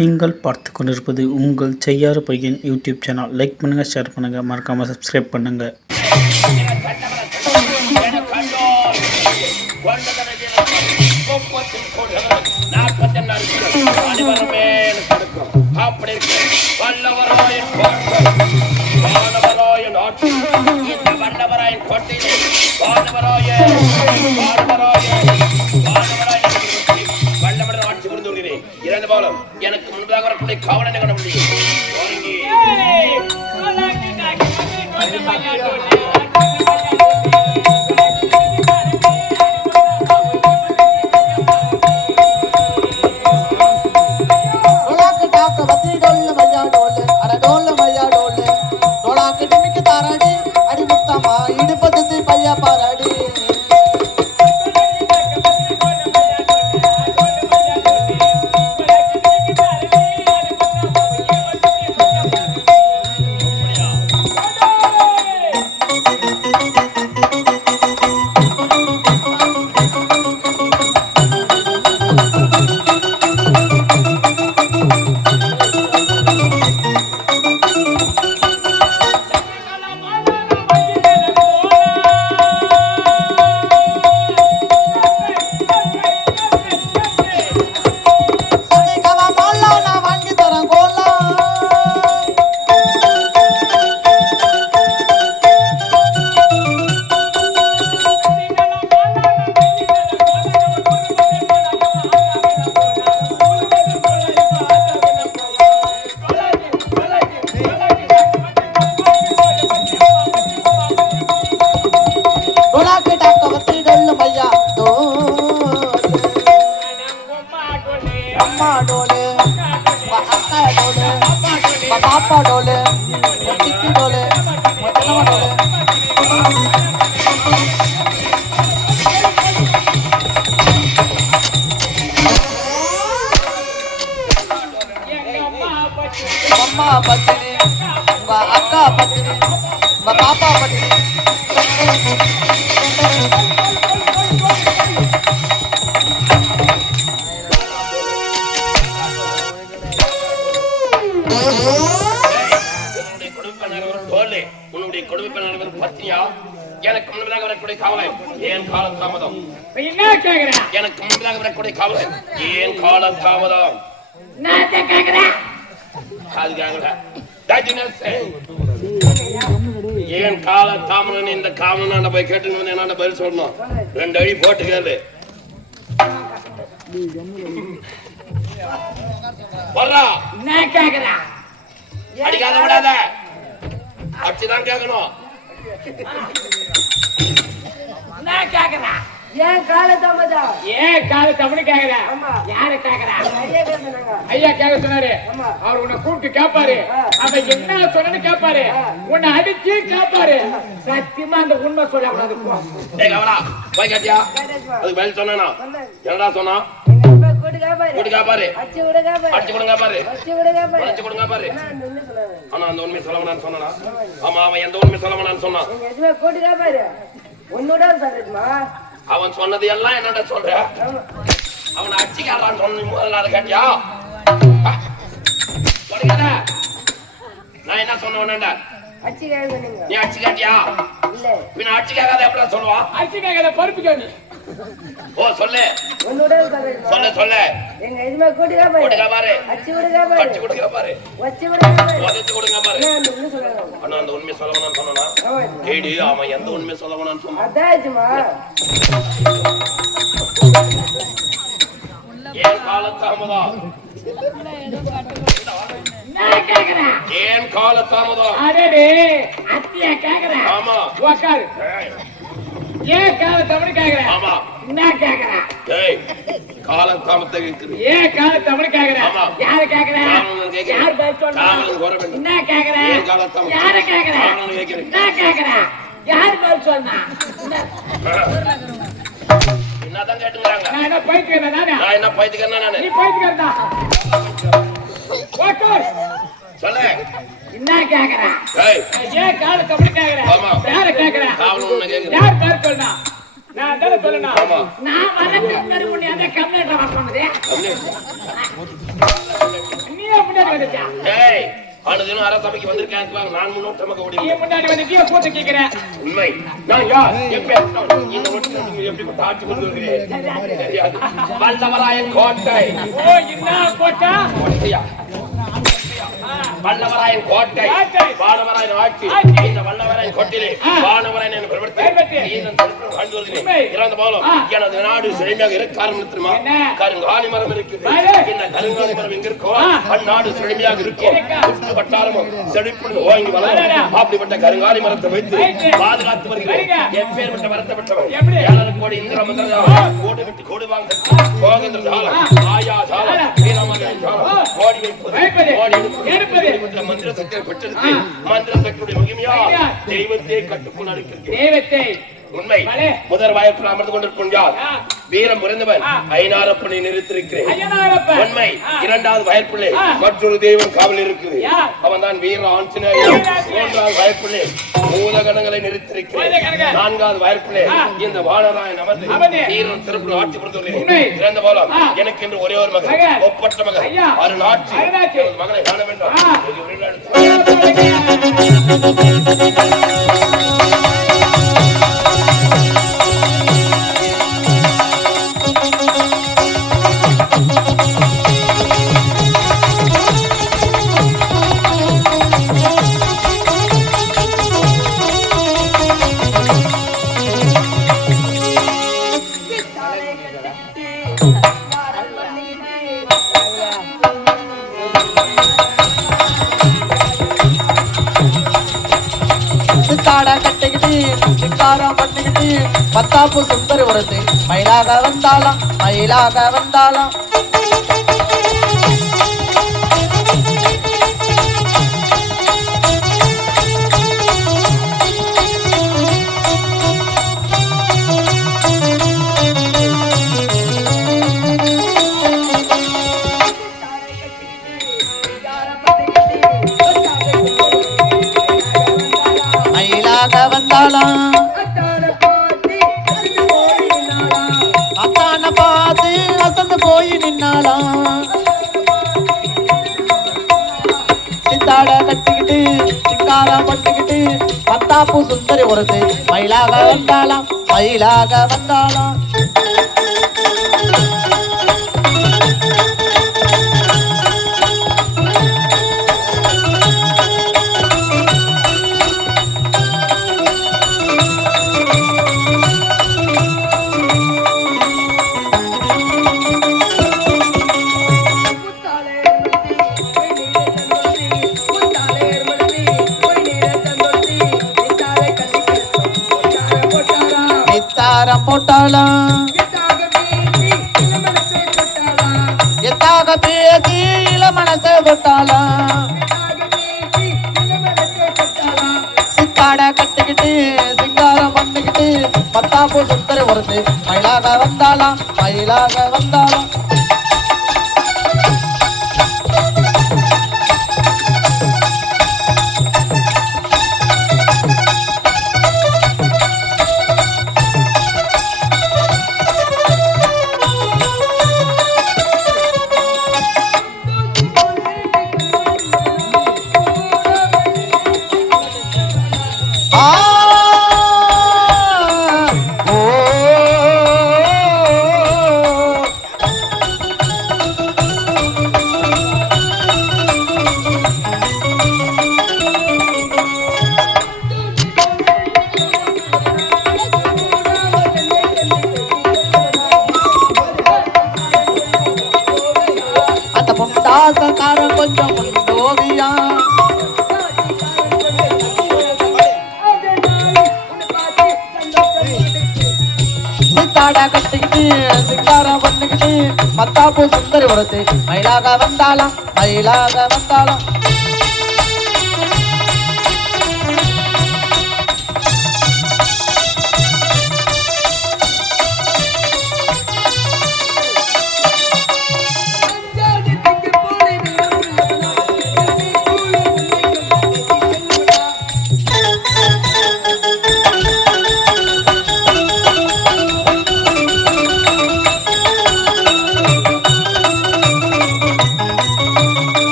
நீங்கள் பார்த்து கொண்டிருப்பது உங்கள் செய்யாறு பையன் யூடியூப் சேனல். லைக் பண்ணுங்கள், ஷேர் பண்ணுங்கள், மறக்காமல் சப்ஸ்கிரைப் பண்ணுங்கள். எனக்கு முன்பதாக வரக்கூடிய காவலனை காண முடியும். பாப்பா டோலு டிக்கி டோலு மொத்தமா டோலு அம்மா பத்தினி உங்க அக்கா பத்தினி உங்க பாப்பா பத்தினி உன்னுடைய கொடுமை பத்தியா? எனக்கு முன்பதாக வரக்கூடிய காவலை ஏன் காலம் தாமதம்? என்ன கேக்குறேன்? எனக்கு முன்பதாக வரக்கூடிய காவலை ஏன் காலம் தாமதம்? நான் கேக்குறேன். ஏன் கால தாமதம்? இந்த காவலன் போய் கேட்டு என்ன பதில் சொல்லணும். 2 அடி போட்டு கேளு. வர்றா என்ன கேக்குறேன்? அடிக்காத விடாத, அடிச்சுதான் கேட்கணும். என்ன கேக்குறேன்? ஏன் கால தாமதம்? ஏன் கால தாமதம் கேக்குறேன்? யாரு கேக்குறா? ஐயா கேட்க சொன்னாரு. அவர் உன்னை கூப்பிட்டு கேட்பாரு, அவன் என்ன சொன்னு கேட்பாரு, உன்னை அடிச்சு கேட்பாரு. சத்தியமா அந்த உண்மை சொல்லக்கூடாது. போய் கேட்டியா? அதுக்கு பதில் சொன்னா என்னடா சொன்னா? அவன் சொன்னது எல்லாம் என்னடா சொல்ற? அவனை அடிச்சுக்காரான்னு சொன்ன அதை கேட்டியா? நான் என்ன சொன்னேன்டா? நீ அடிச்சு கேட்டியா? பின்ன அடிச்சு கேட்காத எப்படா சொல்லுவா? அடிச்சு கேட்காத பருப்பு கேள்வி. ஓ சொல்லு சொல்லு சொல்லு. எங்க எதுமே கூட்டிக்கா பாரு, அச்சி விடுங்க பாரு, அச்சி கொடுங்க பாரு, வச்சி விடுங்க பாரு, வச்சி கொடுங்க பாரு. அண்ணா அந்த உண்மை சொல்லவனான்னு சொன்னானா? ஏடி அவன் எந்த உண்மை சொல்லவனான்னு சொன்னான்? அதாச்சுமா. ஏன் கால தாமதம்? நான் கேக்குறேன். ஏன் கால தாமதம்? அடடே அத்தியா கேக்குறேன். ஆமா உட்காரு. ஏன் கால தாமதம் கேக்குறேன்? ஆமா என்ன கேக்குறேன்? ஏய் கால தாமதத்தை கேக்குறீ? ஏன் கால தாமதம் கேக்குறேன்? ஆமா யாரு கேக்குறேன்? யார் பதில் சொல்றா? என்ன கேக்குறேன்? ஏன் கால தாமதம்? யாரு கேக்குறேன்? என்ன கேக்குறேன்? யார் பதில் சொன்னா? என்னதான் கேட்டுங்கறாங்க? நான் என்ன பைத்தியக்காரனா நானே? நான் என்ன பைத்தியக்காரனா நானே? நீ பைத்தியக்காரனா? உட்காரு. சொல்லு. என்ன கேக்குறா? ஏய் ஏன் கால கபடி கேக்குறா? ஆமா யார கேக்குறா? காவல உன்னை கேக்குறா. யார் பேர் சொன்னா? நான் தான சொல்லணும். ஆமா நான் வரதுக்கு முன்னாடி உன்னை அந்த கம்ப்ளைண்ட் வர சொன்னதே. வந்துச்சா? ஏய் ஆனதும் அரசபைக்கு வந்திருக்கேன் நான் முன்னோட்டமாக ஓடி நீ முன்னாடி வந்து கீழே போட்டு கேக்குறேன். உண்மை நான் யார் இந்த ஒன்று எப்படி ஆட்சி கொண்டு வருகிறேன் தெரியாது. வல்லவராயன் கோட்டை. ஓ என்ன கோட்டை? கோட்டையா? வல்லவராயன் கோட்டை வானவராயன் ஆட்சி. இந்த வல்லவராயன் கோட்டையிலே வானவராயன் என பிரவர்த்தி இறந்த போலும் எனது நாடு செழுமையாக இருக்க காரணம் தெரியுமா? கருங்காலி மரம் இருக்குது. இந்த கருங்காலி மரம் எங்க இருக்கோ அந்நாடு செழுமையாக இருக்கும். வட்டாரமும் செழிப்புடன் ஓங்கி வளரும். அப்படிப்பட்ட கருங்காலி மரத்தை வைத்து பாதுகாத்து வருகிறேன். எப்பேற்பட்ட வருத்தப்பட்டவன் 7 கோடி இந்திர மந்திரம் கோடி விட்டு கோடி வாங்க கோகிந்திர சாலம் ஆயா சாலம் வீரமகன் சாலம் கோடி வைப்பது கோடி எடுப்பது மந்திர சக்தியை பெற்றிருக்கு. மந்திர சக்தியுடைய மகிமையா தெய்வத்தை கட்டுக்குள் அளிக்கிறது. தெய்வத்தை உண்மை முதல் வாய்ப்பில் அமர்ந்து கொண்டிருக்கும் யார்? வீரம் புரிந்தவன் ஐநாரப்பனை நிறுத்திருக்கிறேன். உண்மை இரண்டாவது வாய்ப்பிலே மற்றொரு தெய்வம் காவல் இருக்குது. அவன் தான் வீர ஆஞ்சநேயர். மூன்றாவது வாய்ப்பிலே பூதகணங்களை நிறுத்திருக்கிறேன். நான்காவது வாய்ப்பிலே இந்த வானராயன் அமர்ந்து வீரன் சிறப்பு ஆட்சி புரிந்துள்ளேன். இறந்த போலாம் எனக்கு என்று ஒரே ஒரு மகன் ஒப்பற்ற மகன் அருணாட்சி மகனை காண வேண்டும். பத்தாப்பு சுந்தரி வருது மயிலாக வந்தாலாம் மயிலாக வந்தாலாம். மயிலாக வந்தாலாம் சித்தாட கட்டிக்கிட்டு சிங்காரம் பட்டுக்கிட்டு பத்தாப்பு சுந்தரி வருது மயிலாக வந்தாலாம் மயிலாக வந்தாலாம். போட்டாலாம் எத்தாக பேசி இளமனசை போட்டாலாம். சித்தாட கட்டிக்கிட்டு சிங்காரம் பண்ணிக்கிட்டு பத்தாப்பு சுந்தரி வருது மயிலாக வந்தாலாம் மயிலாக வந்தாலாம். ஆசக்காரம் கொஞ்சம் ஓவியா சித்தாட கட்டிக்கிட்டு சிங்காரம் பண்ணிக்கிட்டு பத்தாப்பு சுந்தரி வருது மயிலாக வந்தாலாம் மயிலாக வந்தாலாம்.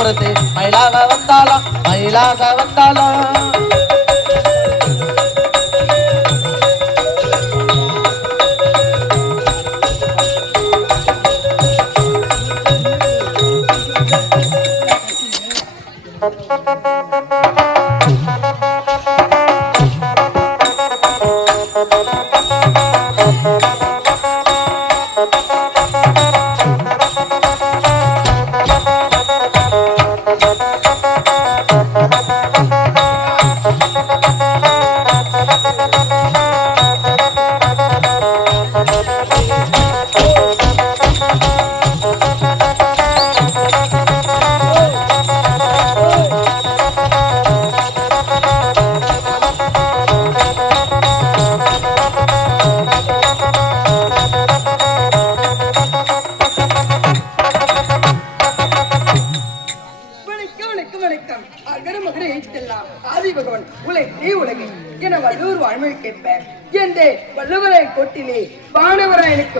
ஒருத்தி மயிலாக வந்தாலும் மயிலாக வந்தாலும்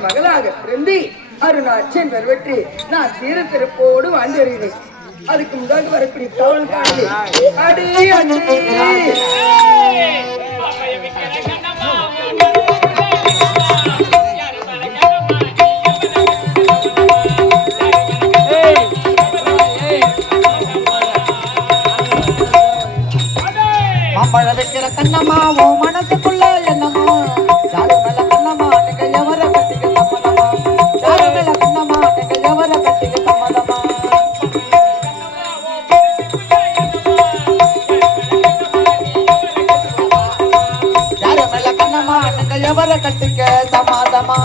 மகளாக பிறந்து அருணாச்சன் வெற்றி நான் சீர சிறப்போடு வாழ்ந்து வருகிறேன். அதுக்கு முன்னாடி வரக்கூடிய தகவல் காணி அடே அடே மாம்பழ வைக்கிற கண்ணம்மா ஓ மனசுக்குள்ள என்னம்மா யாரு மேல கண்ணம்மா நீங்க எவர கட்டிக்க சம்மதமா யாரு மேல கண்ணம்மா நீங்க எவர கட்டிக்க சம்மதமா யாரு மேல கண்ணம்மா நீங்க எவர கட்டிக்க சம்மதமா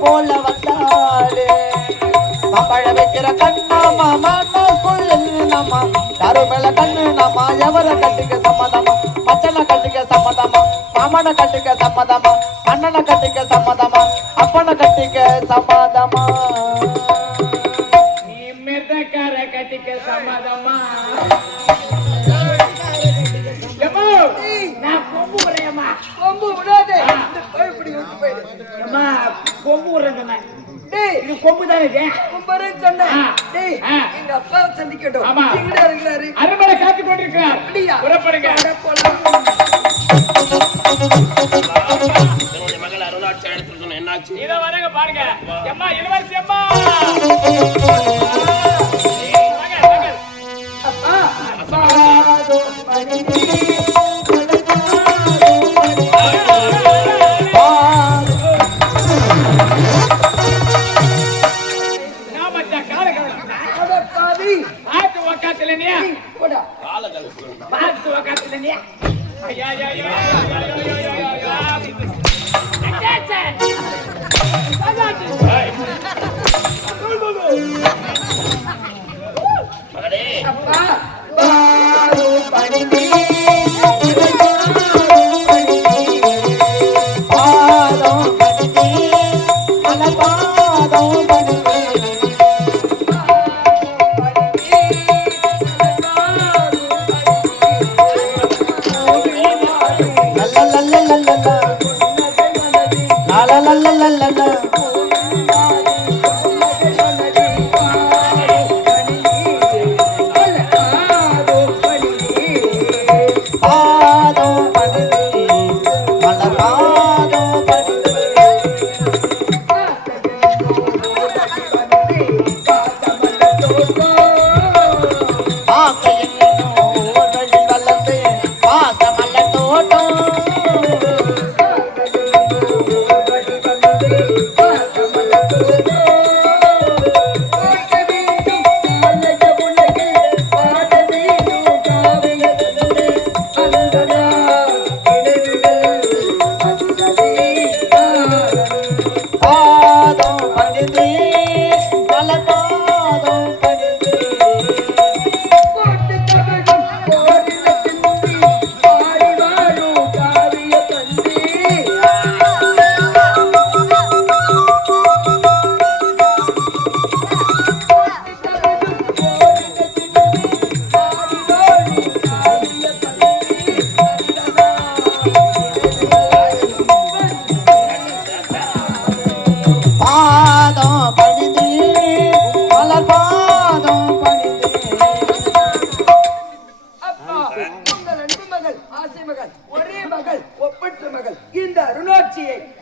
போல வந்தாலே மாம்பழ வைக்கிற கண்ணாமா மாமா யாரு மேல கண்ணு நாமா எவர கட்டிக்க சம்மதமா மச்சனை கட்டிக்க சம்மதமா மாமனை கட்டிக்க சம்மதமா அண்ணனை கட்டிக்க சம்மதமா அப்பனை கட்டிக்க சம்மதமா நீ மிருதக்கார கட்டிக்க சம்மதமா நான் கொம்பு விடுறேம்மா கொம்பு விடாதே இப்படி விட்டு போயிடு அம்மா கொம்பு விடுறேன் இது கொம்பு தானே கொம்புறேன்னு சொன்னேன் டேய் எங்க அப்பா சந்திக்கட்டும் ஆமா எங்கடா இருக்கிறாரு அரண்மனை காத்து கொண்டிருக்கிறார் அப்படியா புறப்படுங்க என்னுடைய மகள் அருணாட்சி எடுத்துட்டு சொன்ன என்னாச்சு இத வரங்க பாருங்க அம்மா இளவரசி அம்மா அப்பா அப்பா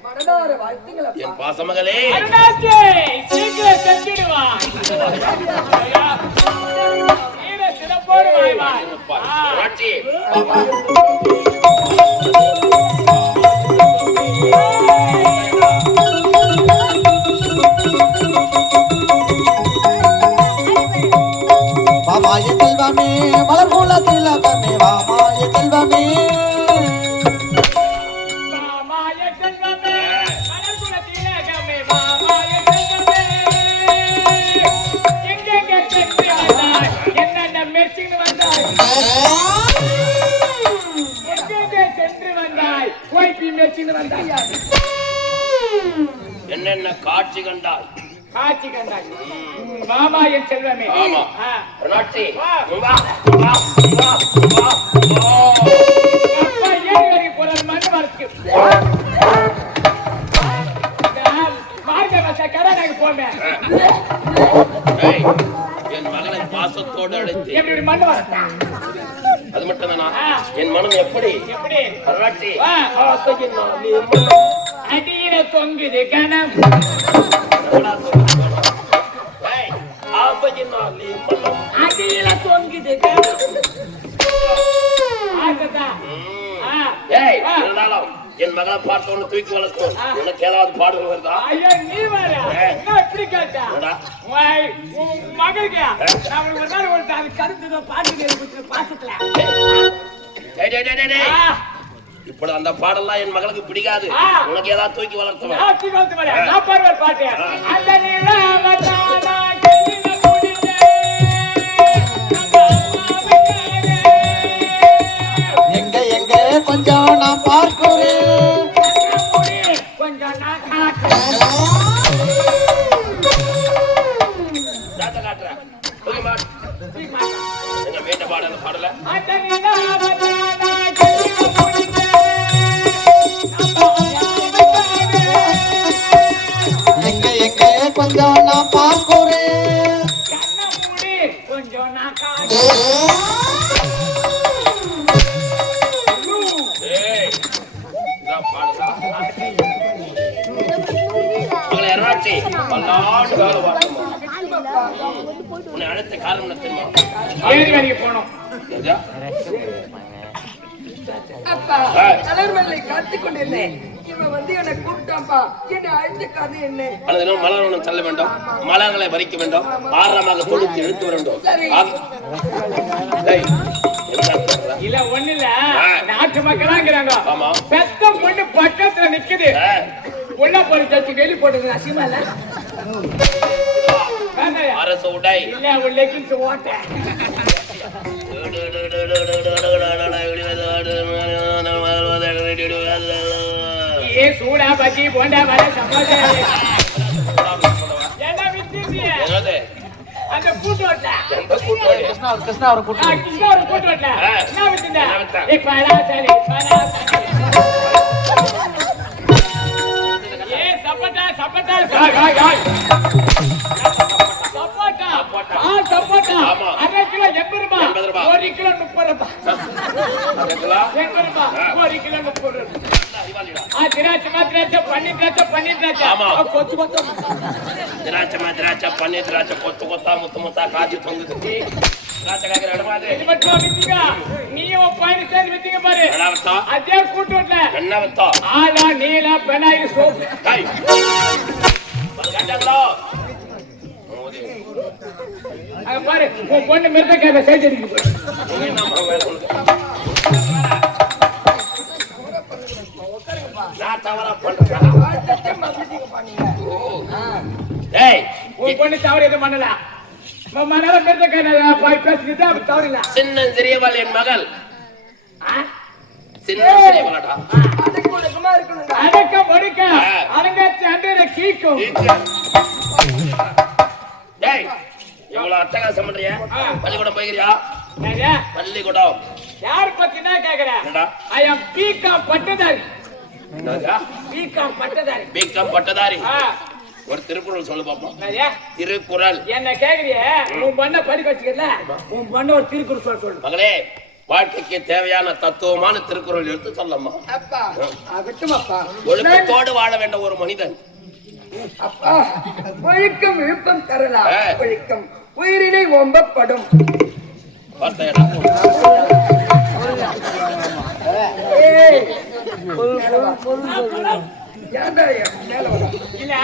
மனதார வாழ்த்துங்களப்பா. என் பாசமகளே அருணாச்சி சீக்கிரம் செஞ்சிடுவா சிறப்போடு வாய்வாய் ஆட்சி வாமாய செல்வமே மலர்போல திலகமே வாமாய செல்வமே மாமாய செல்வமே மலர்குல திலகமே மாமாய செல்வமே எங்கெங்க சென்று வந்தாய் என்னென்ன மெச்சின்னு வந்தாய் எங்கெங்க சென்று வந்தாய் போய்பி மெச்சின்னு வந்தாய் என்னென்ன காட்சி கண்டாய் காட்சி கண்டாய் மாமாய செல்வமே ஆமா. ஆ. ஆட்சி வா. வா வா வா வா வா அப்பா ஏறி வரைக்கும் போறது மண்ணு வரச்சு மார்க்க கரானாக்கு போமே ஏய், என் மகளை பாசத்தோடு அழைத்து எப்படி மண்ணு வரட்டா அது மட்டும் தானா ஆ. என் மனம் எப்படி எப்படி அருளாட்சி வா. ஆசையின் நாளே மனம். அடியில தொங்குது கணம் ஏய், ஆசையின் நாளே மனம். அடியில தொங்குது கணம் ஆசைதா ஆ. ஏய், வா. இருந்தாலும் என் மகளை பார்த்து ஒண்ணு தூக்கி வளர்த்தோம் உனக்கு ஏதாவது பாடுகள் வருதா ஐயா நீ வேற என்ன இப்படி கேட்டா என்னடா? உன் மகளுக்கு நான் ஒரு நாள் ஒரு அது கருத்து பாட்டு பாசத்துல டேய், டேய், டேய், டேய். ஆ. இப்படி அந்த பாடெல்லாம் என் மகளுக்கு பிடிக்காது ஆ. உனக்கு ஏதாவது தூக்கி வளர்த்தவன் ஆத்தி வந்து வர நான் பாடுற பாட்டு அந்த நிலாவதானா கையில குடிச்சே அந்த அம்மாவுக்காக எங்க எங்க கொஞ்சம் நான் பார்க்கிறேன் கொஞ்சம் நான் காட்டுறேன் தாத்தா காட்டுறேன் தூக்கி மாட்டு எங்க வீட்டை பாடல பாடல அந்த நிலாவதானா கையில குடிச்சே அந்த அம்மாவுக்காக எங்க எங்க கொஞ்சம் நான் பார்க்கிறேன் கண்ண மூடி கொஞ்சம் நான் காட்டுறேன் ஏய் இதான் பாடுதா மகளை அருளாட்சி பல்லாண்டு கால வாழ்க்கை உன்னை அழைத்த காரணம் என்ன தெரியுமா ஏறி வரைக்கும் போனோம் ராஜா, அப்பா ஆ. மலர்மல்லை காத்துக் கொண்டிருந்தேன். இவன் வந்து என்னை கூப்பிட்டான்ப்பா. என்னை அழைத்த கதை என்ன? அல்லது இன்னும் மலர் ஒன்றும் செல்ல வேண்டும் மலர்களை பறிக்க வேண்டும் ஆரமாக தொடுத்து இழுத்து வர வேண்டும் சரி. டேய், என்ன சொல்ற? இல்ல ஒண்ணு இல்ல ஆ. நாட்டு மக்களாங்கிறாங்க ஆமா. பெத்த பொண்ணு பக்கத்துல நிக்குது ஆ, உள்ள போய் தச்சு வெளி போடுது அசிமா இல்ல வேண்டாயா? அரசு உடை இல்ல உன் லெக்கின்ஸ் ஓட்ட ஏ சூடா பச்சி போண்டா வர சமாளி என்ன வித்தியா என்னது? அந்த கூட்டு ஓட்ட எந்த கூட்டோடு? கிருஷ்ணா ஒரு கூட்டம் கிருஷ்ணா ஒரு கூட்டு ஓட்ட ஆ. என்ன வித்தியா என்ன வித்தா? இப்ப சரி ஏ சப்பட்டா சப்பட்டா சப்போட்டா சப்போட்டா ஆமா. 1/2 கிலோ 80 ரூபாய் 80 ரூபாய். 1 கிலோ 30 ரூபாய் அதுங்களா? 80 ரூபாய் 1 கிலோ 30 ரூபாய் அறிவாளிடா. திராட்சை பன்னீர் திராட்சை ஆமா. கொத்து கொத்து திராட்சை பன்னீர் திராட்சை கொத்து கொத்தா முத்து முத்தா காய்ச்சி தொங்குது திராட்சை காய்க்கிற இடமா அது இது மட்டும் வித்தீங்க நீயும் உன் பையனும் சேர்ந்து வித்தீங்க பாரு என்ன வித்தா? அதே கூட்டு வரல என்ன வித்தா? ஆலா நீலா பெனாயில் சோப்பு டேய், அது கேட்டாங்களா? மோதி. அங்க பாரு உன் பொண்ணு மிருதக்காக சைடு அடிக்கு போய் நீ என்ன வேலை உனக்கு? நான் தவறா பண்றேன். டேய், உன் பொண்ணு தவறு எதுவும் பண்ணல உன் மகள மிருதக்காக பேசிக்கிட்டு அப்படி தவறில்ல சின்ன சிறியவள் என் மகள் சின்ன சிறியவளடா அடக்கு ஒடுக்கமா இருக்கணும்டா. அடக்கம் ஒடுக்க அடங்காச்சு அன்றைய கீக்கும் டேய், இவ்வளவு அட்டகாசம் பண்றியா? பள்ளிக்கூடம் போய்கிறியா? யாரு? பள்ளிக்கூடம் யார் பத்தினா கேக்குறேன் என்னடா? ஐ அம் பிகாம் பட்டதாரி என்னடா? பிகாம் பட்டதாரி பிகாம் பட்டதாரி ஆ, ஒரு திருக்குறள் சொல்லு பாப்போம். என்னது? திருக்குறள். என்ன கேக்குறிய உன் பண்ண படிக்க வச்சுக்கல உன் பண்ண ஒரு திருக்குறள் சொல்லு மகளே, வாழ்க்கைக்கு தேவையான தத்துவமான திருக்குறள் எடுத்து சொல்லம்மா. அப்பா ஆகட்டும் அப்பா. ஒழுக்கத்தோடு வாழ வேண்ட ஒரு மனிதன். அப்பா ஒழுக்கம் விழுப்பம் தரலாம். ஒழுக்கம் உயிரினை ஒம்பப்படும். பார்த்தையடா இல்ல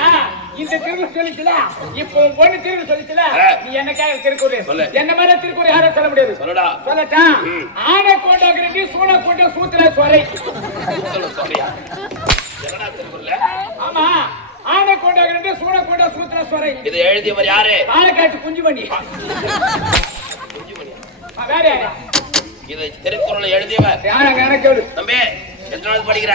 இந்த திருக்குறள் சொல்லிச்சுல, இப்போ பொண்ணு திருக்குறள் சொல்லிச்சுல, நீ என்னக்காக திருக்குறள் என்ன மாதிரி திருக்குறள் யாரும் சொல்ல முடியாது. சொல்லடா. சொல்லட்டா? ஆனை கொண்டாக்குறது சூட கொண்ட சூத்திர சொரை. ஆமா, ஆனை கொண்டாக்குறது சூட கொண்ட சூத்திர சொரை. இதை எழுதியவர் யாரு? பாலக்காட்டு குஞ்சுமணி. வேற யாரு? இதை திருக்குறளை எழுதியவர் யாராங்க? எனக்கு கேளு தம்பி. எத்தனாவது படிக்கிற?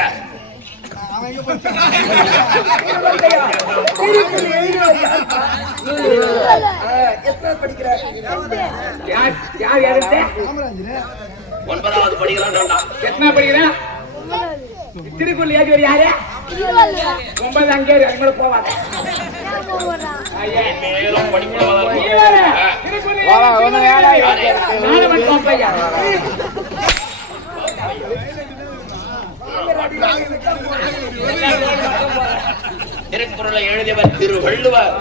ஒன்பதாவது படிக்கிறான். எத்தனை படிக்கிறேன்? திருக்குறள் ஏறி யாரு? 9 அங்கே அங்கே போவாங்க. மேலும் படிப்புல திருக்குறளை எழுதியவர் திருவள்ளுவர்.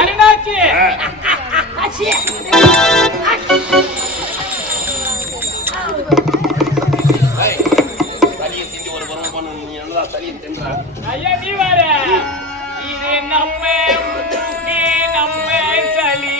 அண்ணாச்சி சளியை திண்டி ஒரு பருவம் பண்ணு. நீ என்னதான் சளியை தின்றா? ஐயா நீ வர. இது நம்ம சளி.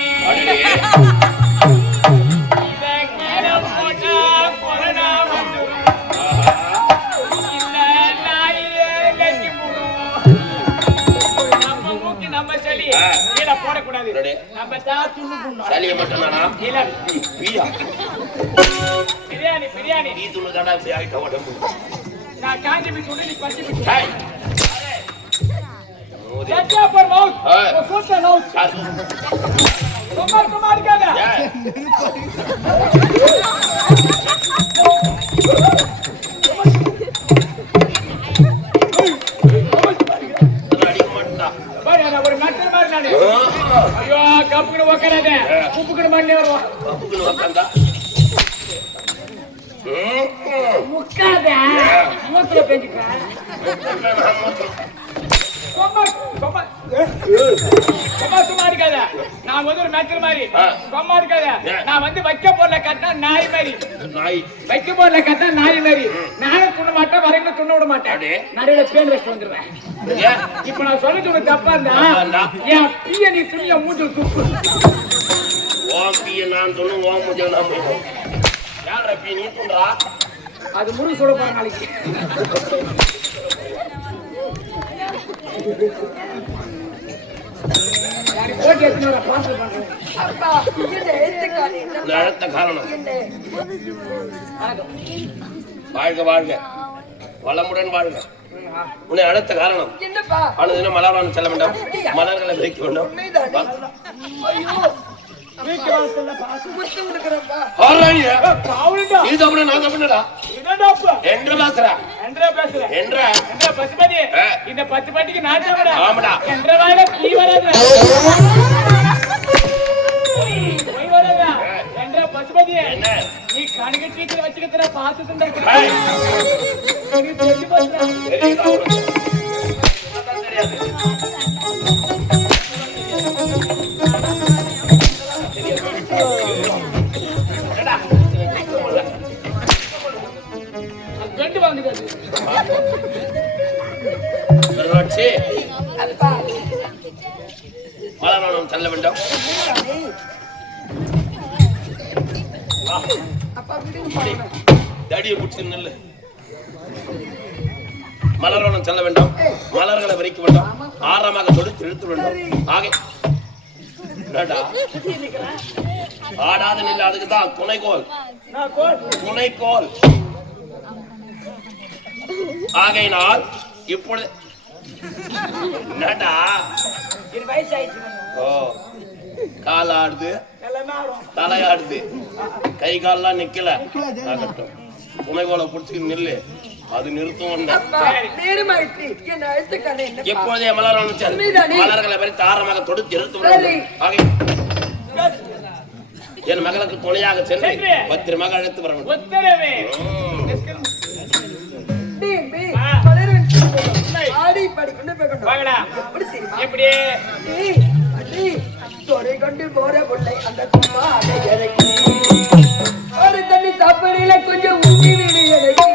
சளியை மட்டும் தானா? பிரியாணி பிரியாணி நீ துணு தாண்டா இப்படி ஆகிட்ட உடம்பு. நான் காஞ்சி போய் துணி பச்சி போய் மோதி. சச்சா பர் மவுத் वो सोचा ना तुम्हार क्या है அடிக்க மாட்டா. பாரு நான் ஒரு நட்டர் மாதிரி நானே. ஐயோ கப்புக்கு உட்காராதே. உப்புக்கு மண்ணே வருவா. கப்புக்கு உட்கார்ந்தா முக்காதே. மூத்திர பெஞ்சுக்க. சும்மா இருக்காத. நான் வந்து ஒரு மேட்டர் மாதிரி சும்மா இருக்காத. நான் வந்து வைக்க போறல கட்டினா நாய் மாதிரி. நாய் வைக்க போறல கட்டினா நாய் மாதிரி. நானும் துண்ண மாட்டேன், வரையில துண்ண விட மாட்டேன். நடுவுல பேன் வச்சு வந்துருவேன். இப்ப நான் சொல்லிட்டு உனக்கு தப்பா இருந்தா என் பிய நீ துணிய மூஞ்சில் துப்பு. ஓம் பிய நான் துண்ணு ஓம் மூஞ்ச நான் போயிடும். யார் அப்பி நீ துன்றா? அது முருகு சொல்ல போற நாளைக்கு. போட்டி எத்தனை பார்சல் பண்றேன். அழுத்த காரணம் வாழ்க வாழ்க வளமுடன் வாழ்க. உன்னை அழுத்த காரணம் அனுதினம் மலரான செல்ல வேண்டாம். மலர்களை விரிக்க வேண்டும். இந்த 10 பாட்டிக்கு நான் ஆமாடா. என்ற வாயில நீ வராத. என்ற பசுபதியே நீ கணக்கு டீச்சர் வச்சுக்கிற பார்த்து தெரியாது. மலரானம் செல்ல வேண்டும். தடியை பிடிச்சி நெல்லு. மலரானம் செல்ல வேண்டும். மலர்களை விரிக்க வேண்டும். ஆரமாக தொடுத்து இழுத்து வேண்டும். ஆகை ஆடாத நில்ல. அதுக்குதான் துணைக்கோல். துணைக்கோல். ஆகையினால் இப்பொழுது என்னடா ஓ காலாடுது தலையாடுது கை கால்லாம் நிக்கல. துணைக்கோலை பிடிச்சி நில்லு. அது நிறுத்தும். எப்போதே மலர் மலர்களை வரை தாரமாக தொடுத்து இழுத்து என் மகளுக்கு துணையாக சென்று பத்திரமாக அழைத்து வர வேண்டும். உத்தரவு. ஆடி பாடி கொண்டு போய் கொண்டு வா. வாங்கடா. எப்படி தெரியுமா? எப்படி? ஏய், அடி, சொரை கொண்டு போற பிள்ளை அந்த சும்மா அதை இறக்கி ஒரு தண்ணி சாப்பாடுல கொஞ்சம் ஊட்டி விடு இறக்கி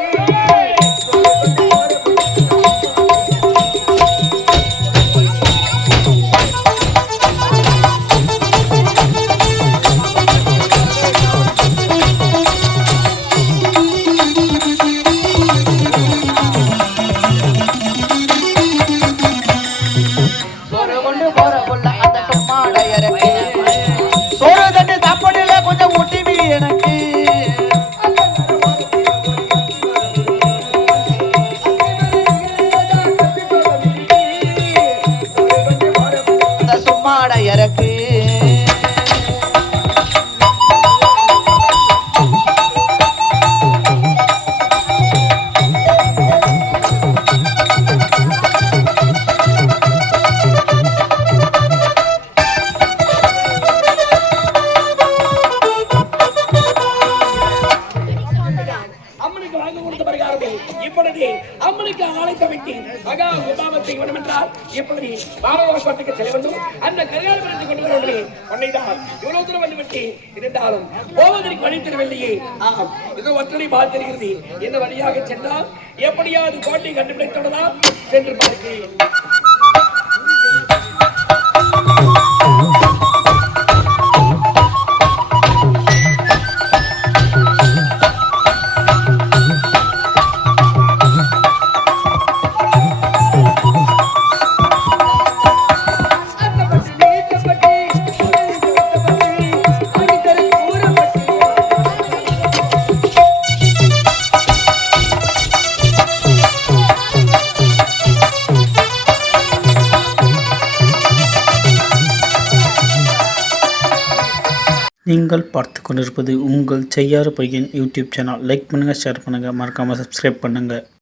சோறு கொண்டு போற புள்ள அந்த சும்மாட இறக்கி சோறு தண்ணி சாப்பாடுல கொஞ்சம் ஊட்டி வி எனக்கு அந்த சும்மாட இறக்கு அம்மனுக்கு வாங்க கொடுத்த பிரகாரமே இப்பொழுது அம்மனுக்கு ஆலயத்தை வைத்து மகா உபாவத்தை வேண்டும் என்றால் இப்பொழுது பாரதோஷத்துக்கு செல்ல வேண்டும். அந்த கல்யாணத்தை கொண்டு வர வேண்டும். உன்னைதான் இவ்வளவு தூரம் வந்து விட்டு இருந்தாலும் போவதற்கு வழி தெரியவில்லையே. ஆம், இது ஒற்றனை பார்த்திருக்கிறது. இந்த வழியாக சென்றால் எப்படியாவது கோட்டை கண்டுபிடித்தோடதான் சென்று பார்க்கிறேன். நீங்கள் பார்த்து கொண்டிருப்பது உங்கள் செய்யாறு பையன் யூடியூப் சேனல். லைக் பண்ணுங்கள், ஷேர் பண்ணுங்கள், மறக்காமல் சப்ஸ்கிரைப் பண்ணுங்கள்.